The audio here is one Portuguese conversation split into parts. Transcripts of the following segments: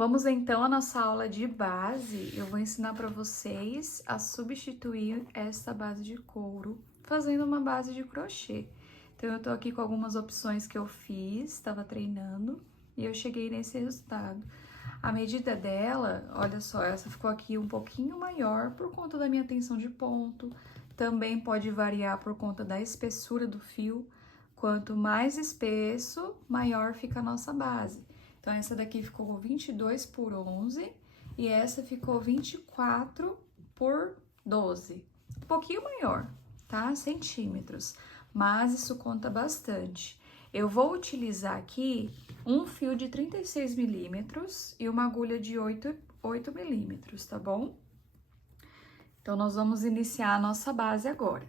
Vamos então à nossa aula de base. Eu vou ensinar para vocês a substituir essa base de couro fazendo uma base de crochê. Então, eu tô aqui com algumas opções que eu fiz, estava treinando e eu cheguei nesse resultado. A medida dela, olha só, essa ficou aqui um pouquinho maior por conta da minha tensão de ponto. Também pode variar por conta da espessura do fio. Quanto mais espesso, maior fica a nossa base. Então, essa daqui ficou 22 por 11 e essa ficou 24 por 12. Um pouquinho maior, tá? Centímetros, mas isso conta bastante. Eu vou utilizar aqui um fio de 36 milímetros e uma agulha de 8 milímetros, tá bom? Então, nós vamos iniciar a nossa base agora.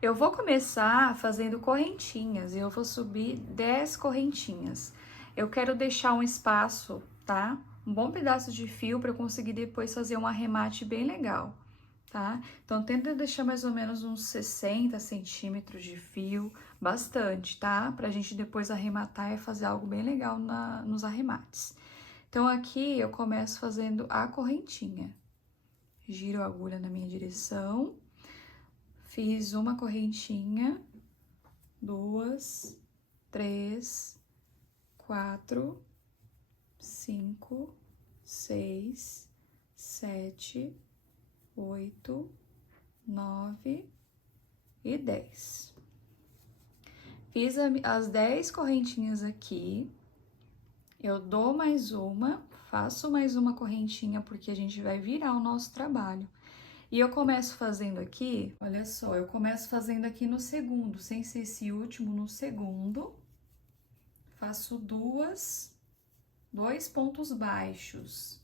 Eu vou começar fazendo correntinhas e eu vou subir 10 correntinhas. Eu quero deixar um espaço, tá? Um bom pedaço de fio para eu conseguir depois fazer um arremate bem legal, tá? Então, tenta deixar mais ou menos uns 60 centímetros de fio, bastante, tá? Pra gente depois arrematar e fazer algo bem legal nos arremates. Então, aqui eu começo fazendo a correntinha. Giro a agulha na minha direção. Fiz uma correntinha, 2, 3, 4, 5, 6, 7, 8, 9 e 10. Fiz as 10 correntinhas aqui, eu dou mais uma, faço mais uma correntinha porque a gente vai virar o nosso trabalho. E eu começo fazendo aqui, olha só, eu começo fazendo aqui no segundo, sem ser esse último, no segundo. Faço dois pontos baixos.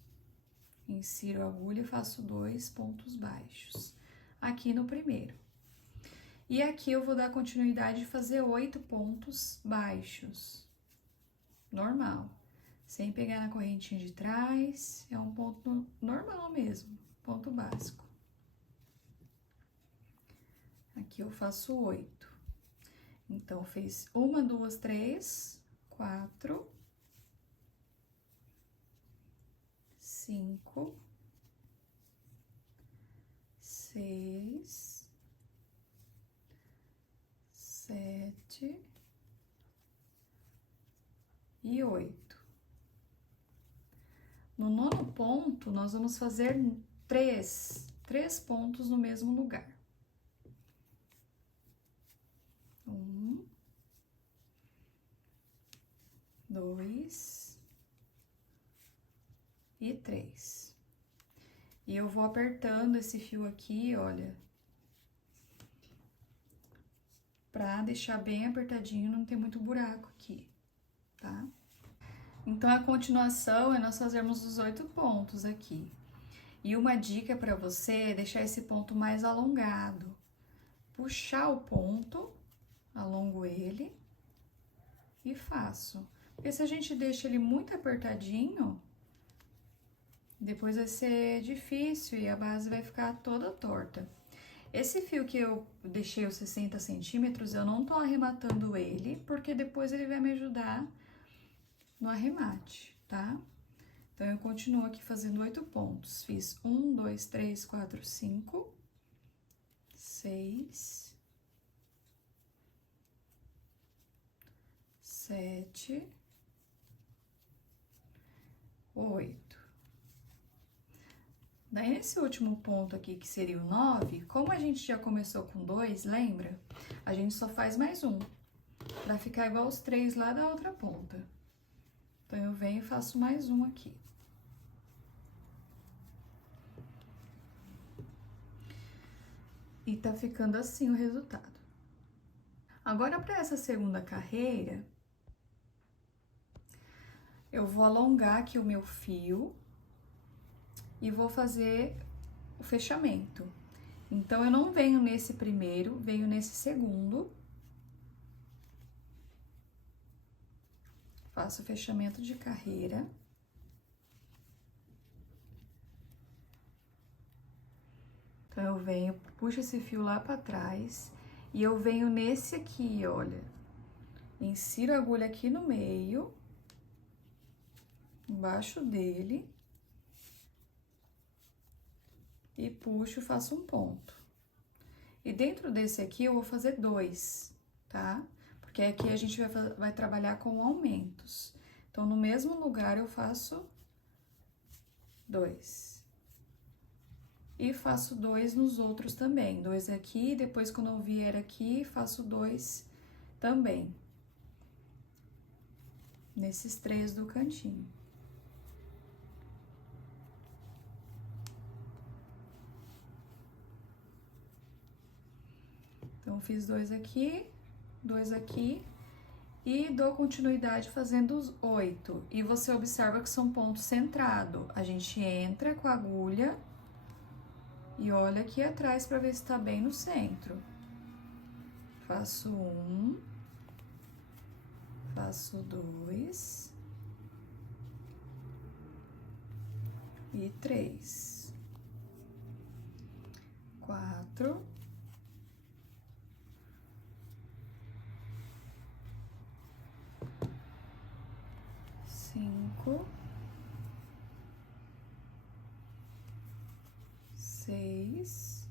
Insiro a agulha e faço 2 pontos baixos. Aqui no primeiro. E aqui eu vou dar continuidade de fazer 8 pontos baixos. Normal. Sem pegar na correntinha de trás, é um ponto normal mesmo, ponto básico. Aqui eu faço 8. Então, fez 1, 2, 3, 4, 5, 6, 7 e 8. No nono ponto, nós vamos fazer três pontos no mesmo lugar. 1, 2 e 3. E eu vou apertando esse fio aqui, olha, pra deixar bem apertadinho, não ter muito buraco aqui, tá? Então, a continuação é nós fazermos os 8 pontos aqui. E uma dica pra você é deixar esse ponto mais alongado. Puxar o ponto, alongo ele e faço. Porque se a gente deixa ele muito apertadinho, depois vai ser difícil e a base vai ficar toda torta. Esse fio que eu deixei os 60 centímetros, eu não tô arrematando ele, porque depois ele vai me ajudar no arremate, tá? Então, eu continuo aqui fazendo 8 pontos. Fiz 1, 2, 3, 4, 5, 6, 7, 8. Daí, nesse último ponto aqui, que seria o 9, como a gente já começou com 2, lembra? A gente só faz mais um, pra ficar igual os 3 lá da outra ponta. Então, eu venho e faço mais um aqui. E tá ficando assim o resultado. Agora, pra essa segunda carreira, eu vou alongar aqui o meu fio e vou fazer o fechamento. Então, eu não venho nesse primeiro, venho nesse segundo. Faço o fechamento de carreira. Então, eu venho, puxo esse fio lá pra trás e eu venho nesse aqui, olha. Insiro a agulha aqui no meio. embaixo dele e puxo e faço um ponto. E dentro desse aqui eu vou fazer 2, tá? Porque aqui a gente vai trabalhar com aumentos. Então, no mesmo lugar eu faço 2. E faço 2 nos outros também. 2 aqui, depois quando eu vier aqui, faço 2 também. Nesses 3 do cantinho. Então, fiz 2 aqui, 2 aqui. E dou continuidade fazendo os 8. E você observa que são pontos centrados. A gente entra com a agulha e olha aqui atrás para ver se tá bem no centro. Faço 1, faço 2 e 3, 4, 5, 6,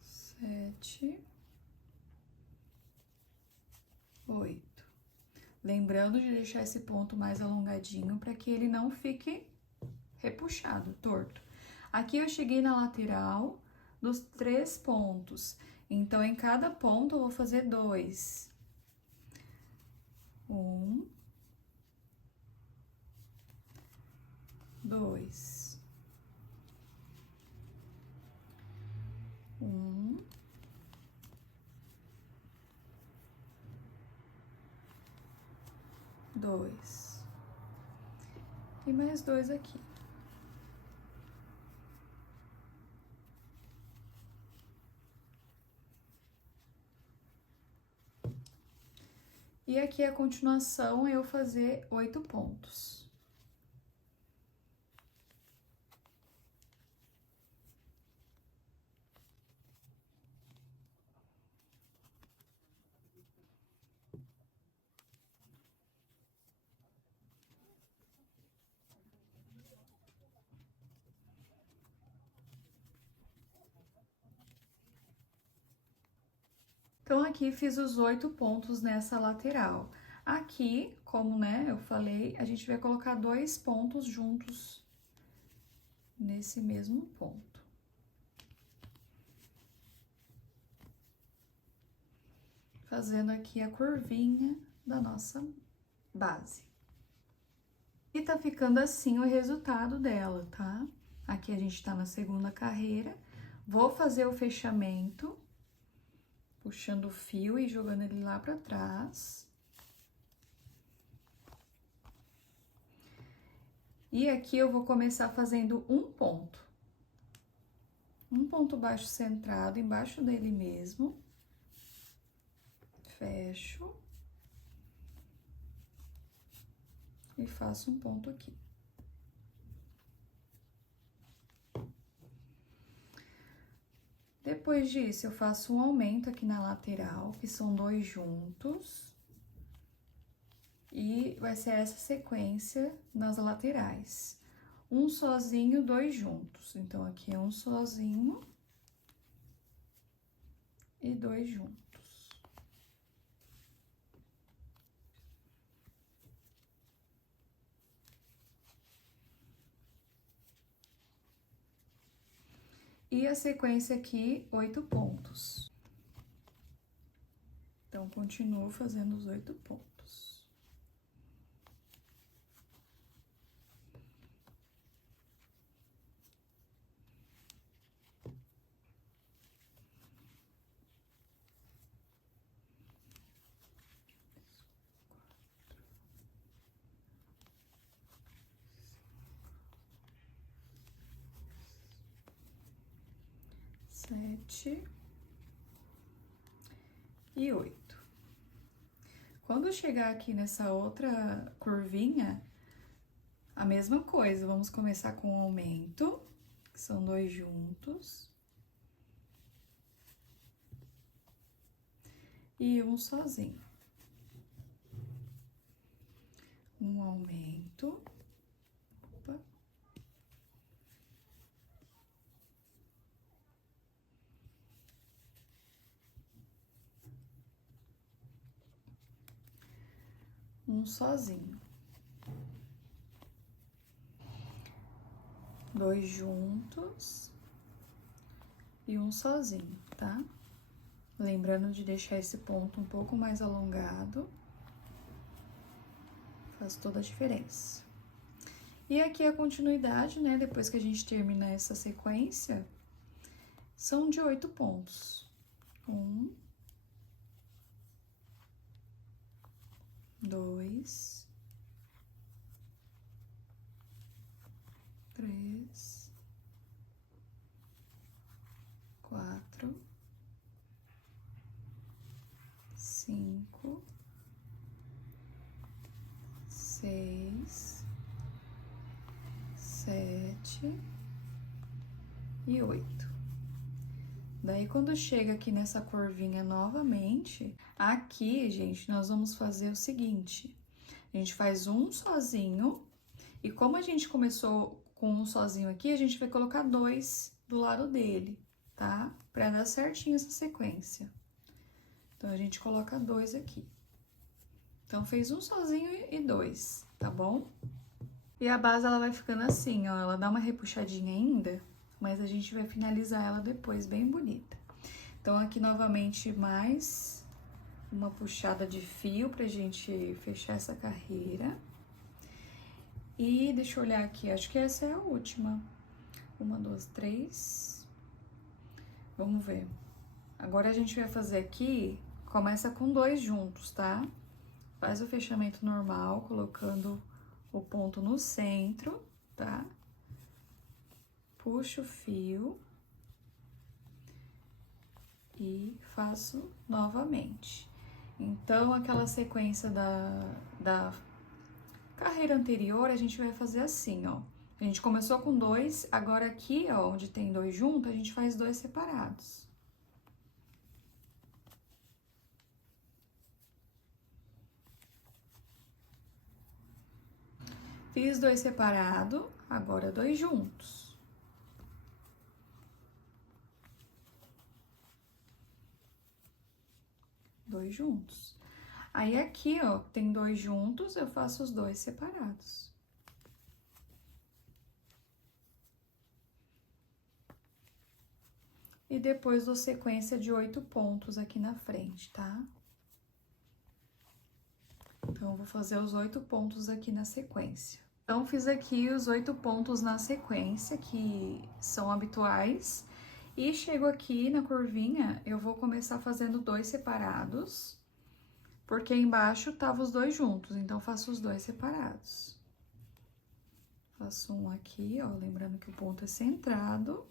7, 8. Lembrando de deixar esse ponto mais alongadinho para que ele não fique repuxado, torto. Aqui eu cheguei na lateral dos 3 pontos. Então, em cada ponto eu vou fazer 2. 1, 2. 1, 2. E mais 2 aqui. E aqui a continuação é eu fazer 8 pontos. Então, aqui fiz os 8 pontos nessa lateral. Aqui, como, né, eu falei, a gente vai colocar 2 pontos juntos nesse mesmo ponto. Fazendo aqui a curvinha da nossa base. E tá ficando assim o resultado dela, tá? Aqui a gente tá na segunda carreira. Vou fazer o fechamento, puxando o fio e jogando ele lá pra trás. E aqui eu vou começar fazendo um ponto. Um ponto baixo centrado embaixo dele mesmo. Fecho. E faço um ponto aqui. Depois disso, eu faço um aumento aqui na lateral, que são 2 juntos. E vai ser essa sequência nas laterais. Um sozinho, 2 juntos. Então, aqui é um sozinho e 2 juntos. E a sequência aqui, 8 pontos. Então, continuo fazendo os 8 pontos. Sete e 8. Quando chegar aqui nessa outra curvinha, a mesma coisa, vamos começar com um aumento, que são 2 juntos. E um sozinho. um aumento. Opa. Um sozinho. 2 juntos e um sozinho, tá? Lembrando de deixar esse ponto um pouco mais alongado. Faz toda a diferença. E aqui a continuidade, né? Depois que a gente termina essa sequência, são de 8 pontos. 1, 2, 3, 4, 5, 6, 7 e 8. Daí, quando chega aqui nessa curvinha novamente, aqui, gente, nós vamos fazer o seguinte. A gente faz um sozinho, e como a gente começou com um sozinho aqui, a gente vai colocar 2 do lado dele, tá? Pra dar certinho essa sequência. Então, a gente coloca 2 aqui. Então, fez um sozinho e 2, tá bom? E a base, ela vai ficando assim, ó, ela dá uma repuxadinha ainda, mas a gente vai finalizar ela depois, bem bonita. Então, aqui, novamente, mais uma puxada de fio pra gente fechar essa carreira. E deixa eu olhar aqui, acho que essa é a última. 1, 2, 3. Vamos ver. Agora, a gente vai fazer aqui, começa com 2 juntos, tá? Faz o fechamento normal, colocando o ponto no centro, tá? Puxo o fio e faço novamente. Então, aquela sequência da carreira anterior, a gente vai fazer assim, ó. A gente começou com 2, agora aqui, ó, onde tem 2 juntos, a gente faz 2 separados. Fiz 2 separados, agora 2 juntos. Dois juntos. Aí, aqui, ó, tem 2 juntos, eu faço os 2 separados. E depois dou sequência de 8 pontos aqui na frente, tá? Então, eu vou fazer os 8 pontos aqui na sequência. Então, fiz aqui os 8 pontos na sequência, que são habituais. E chego aqui na curvinha, eu vou começar fazendo 2 separados, porque embaixo tava os 2 juntos, então faço os 2 separados. Faço um aqui, ó, lembrando que o ponto é centrado.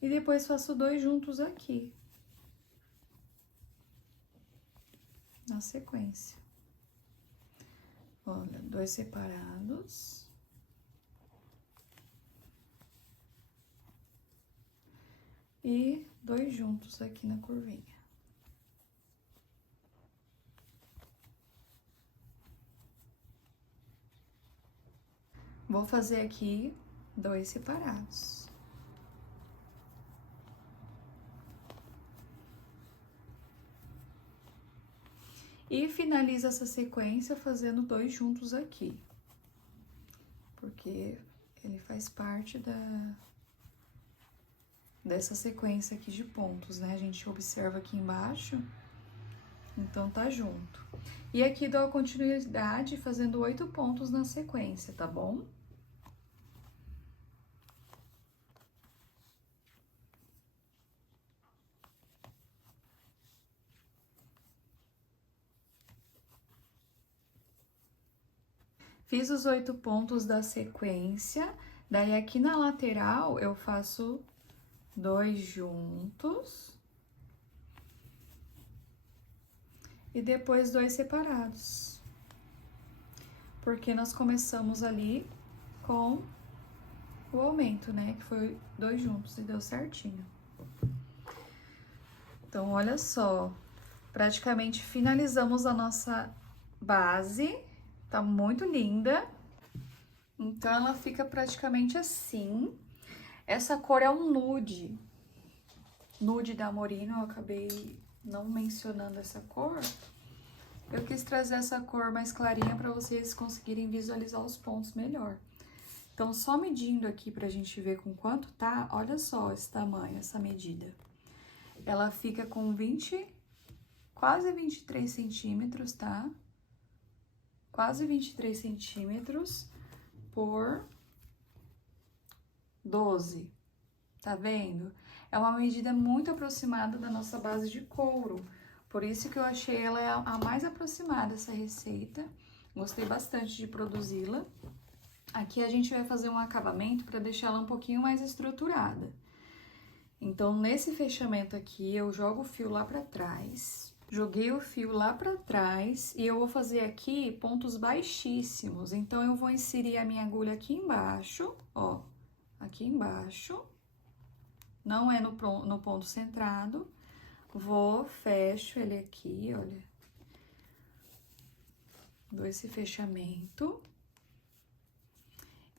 E depois faço 2 juntos aqui. Na sequência. Olha, 2 separados. E 2 juntos aqui na curvinha. Vou fazer aqui 2 separados. E finaliza essa sequência fazendo 2 juntos aqui. Porque ele faz parte dessa sequência aqui de pontos, né? A gente observa aqui embaixo, então tá junto. E aqui dou a continuidade fazendo 8 pontos na sequência, tá bom? Fiz os 8 pontos da sequência, daí aqui na lateral eu faço 2 juntos e depois 2 separados, porque nós começamos ali com o aumento, né, que foi 2 juntos e deu certinho. Então, olha só, praticamente finalizamos a nossa base, tá muito linda. Então, ela fica praticamente assim. Essa cor é um nude, nude da Morino, eu acabei não mencionando essa cor. Eu quis trazer essa cor mais clarinha para vocês conseguirem visualizar os pontos melhor. Então, só medindo aqui pra gente ver com quanto tá, olha só esse tamanho, essa medida. Ela fica com quase 23 centímetros, tá? Quase 23 centímetros por 12, tá vendo? É uma medida muito aproximada da nossa base de couro, por isso que eu achei ela a mais aproximada, essa receita. Gostei bastante de produzi-la. Aqui a gente vai fazer um acabamento para deixar ela um pouquinho mais estruturada. Então, nesse fechamento aqui, eu jogo o fio lá pra trás, joguei o fio lá pra trás e eu vou fazer aqui pontos baixíssimos. Então, eu vou inserir a minha agulha aqui embaixo, ó, aqui embaixo, não é no ponto centrado. Fecho ele aqui, olha, dou esse fechamento.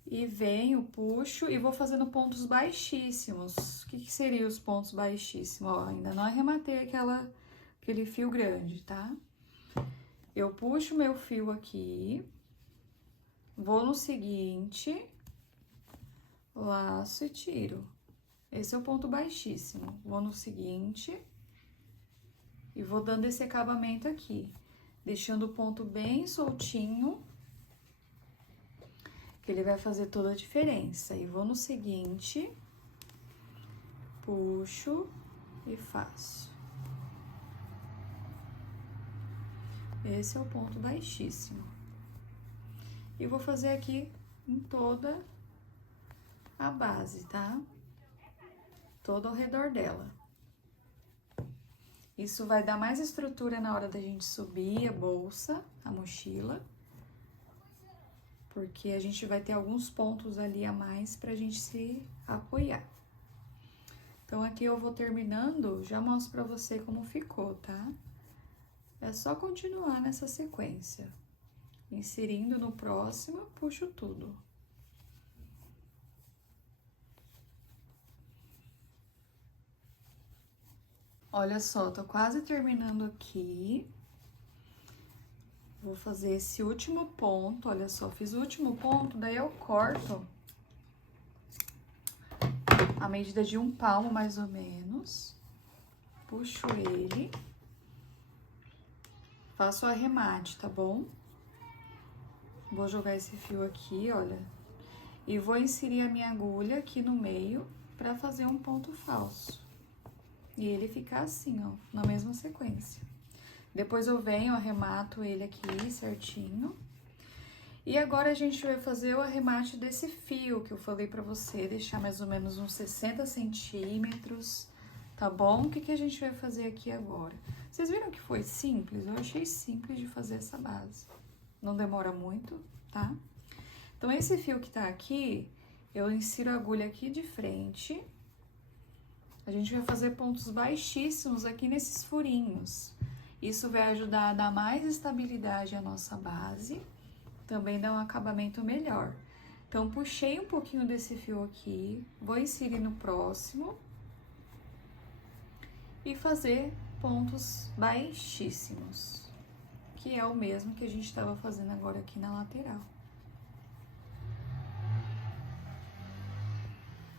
E venho, puxo e vou fazendo pontos baixíssimos. O que seriam os pontos baixíssimos? Ó, ainda não arrematei aquele fio grande, tá? Eu puxo meu fio aqui, vou no seguinte, laço e tiro. Esse é o ponto baixíssimo. Vou no seguinte e vou dando esse acabamento aqui, deixando o ponto bem soltinho, que ele vai fazer toda a diferença. E vou no seguinte, puxo e faço. Esse é o ponto baixíssimo. E vou fazer aqui em toda a base, tá? Todo ao redor dela. Isso vai dar mais estrutura na hora da gente subir a bolsa, a mochila, porque a gente vai ter alguns pontos ali a mais pra gente se apoiar. Então, aqui eu vou terminando, já mostro pra você como ficou, tá? É só continuar nessa sequência. Inserindo no próximo, eu puxo tudo. Olha só, tô quase terminando aqui. Vou fazer esse último ponto, olha só, fiz o último ponto, daí eu corto a medida de 1 palmo, mais ou menos. Puxo ele. Faço o arremate, tá bom? Vou jogar esse fio aqui, olha. E vou inserir a minha agulha aqui no meio pra fazer um ponto falso. E ele ficar assim, ó, na mesma sequência. Depois eu venho, arremato ele aqui certinho. E agora a gente vai fazer o arremate desse fio que eu falei pra você, deixar mais ou menos uns 60 centímetros, tá bom? O que a gente vai fazer aqui agora? Vocês viram que foi simples? Eu achei simples de fazer essa base. Não demora muito, tá? Então, esse fio que tá aqui, eu insiro a agulha aqui de frente. A gente vai fazer pontos baixíssimos aqui nesses furinhos. Isso vai ajudar a dar mais estabilidade à nossa base, também dá um acabamento melhor. Então, puxei um pouquinho desse fio aqui, vou inserir no próximo e fazer pontos baixíssimos, que é o mesmo que a gente estava fazendo agora aqui na lateral.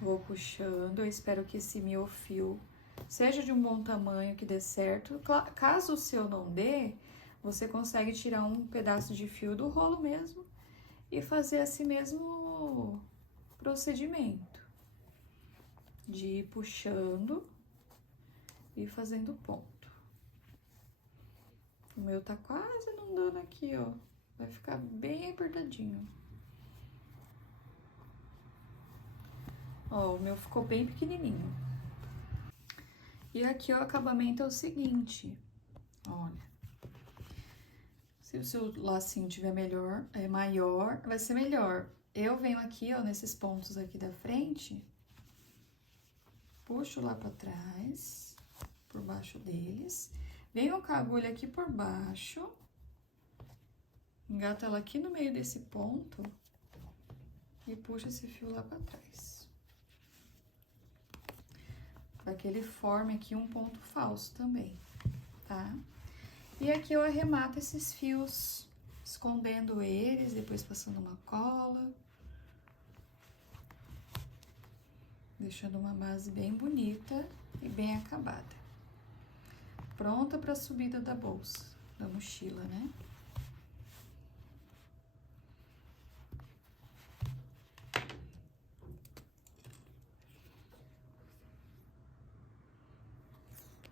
Vou puxando, eu espero que esse meu fio seja de um bom tamanho, que dê certo. Caso o seu não dê, você consegue tirar um pedaço de fio do rolo mesmo e fazer esse mesmo procedimento de ir puxando e fazendo ponto. O meu tá quase não dando aqui, ó. Vai ficar bem apertadinho. Ó, o meu ficou bem pequenininho. E aqui o acabamento é o seguinte, olha. Se o seu lacinho tiver maior, vai ser melhor. Eu venho aqui, ó, nesses pontos aqui da frente, puxo lá pra trás, por baixo deles. Venho com a agulha aqui por baixo. Engata ela aqui no meio desse ponto. E puxa esse fio lá pra trás. Para que ele forme aqui um ponto falso também, tá? E aqui eu arremato esses fios, escondendo eles, depois passando uma cola. Deixando uma base bem bonita e bem acabada. Pronta para a subida da bolsa, da mochila, né?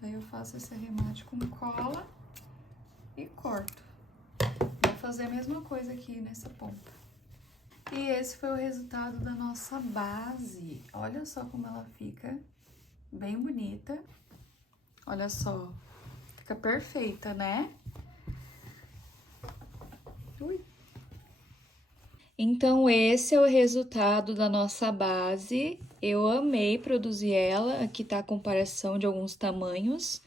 Aí eu faço esse arremate com cola e corto. Vou fazer a mesma coisa aqui nessa ponta. E esse foi o resultado da nossa base. Olha só como ela fica bem bonita. Olha só, fica perfeita, né? Ui. Então, esse é o resultado da nossa base. Eu amei produzir ela. Aqui tá a comparação de alguns tamanhos,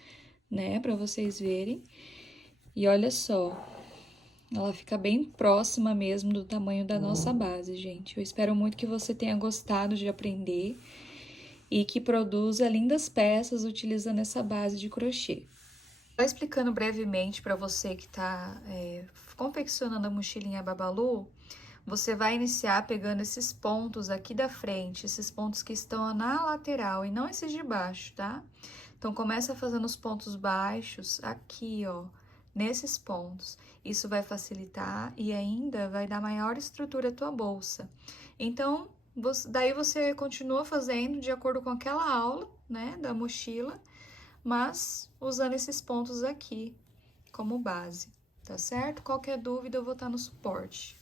né? Pra vocês verem. E olha só, ela fica bem próxima mesmo do tamanho da nossa base, gente. Eu espero muito que você tenha gostado de aprender e que produza lindas peças utilizando essa base de crochê. Só explicando brevemente para você que está confeccionando a mochilinha Babalu, você vai iniciar pegando esses pontos aqui da frente, esses pontos que estão na lateral e não esses de baixo, tá? Então, começa fazendo os pontos baixos aqui, ó, nesses pontos. Isso vai facilitar e ainda vai dar maior estrutura à tua bolsa. Então, daí você continua fazendo de acordo com aquela aula, né, da mochila, mas usando esses pontos aqui como base, tá certo? Qualquer dúvida eu vou estar no suporte.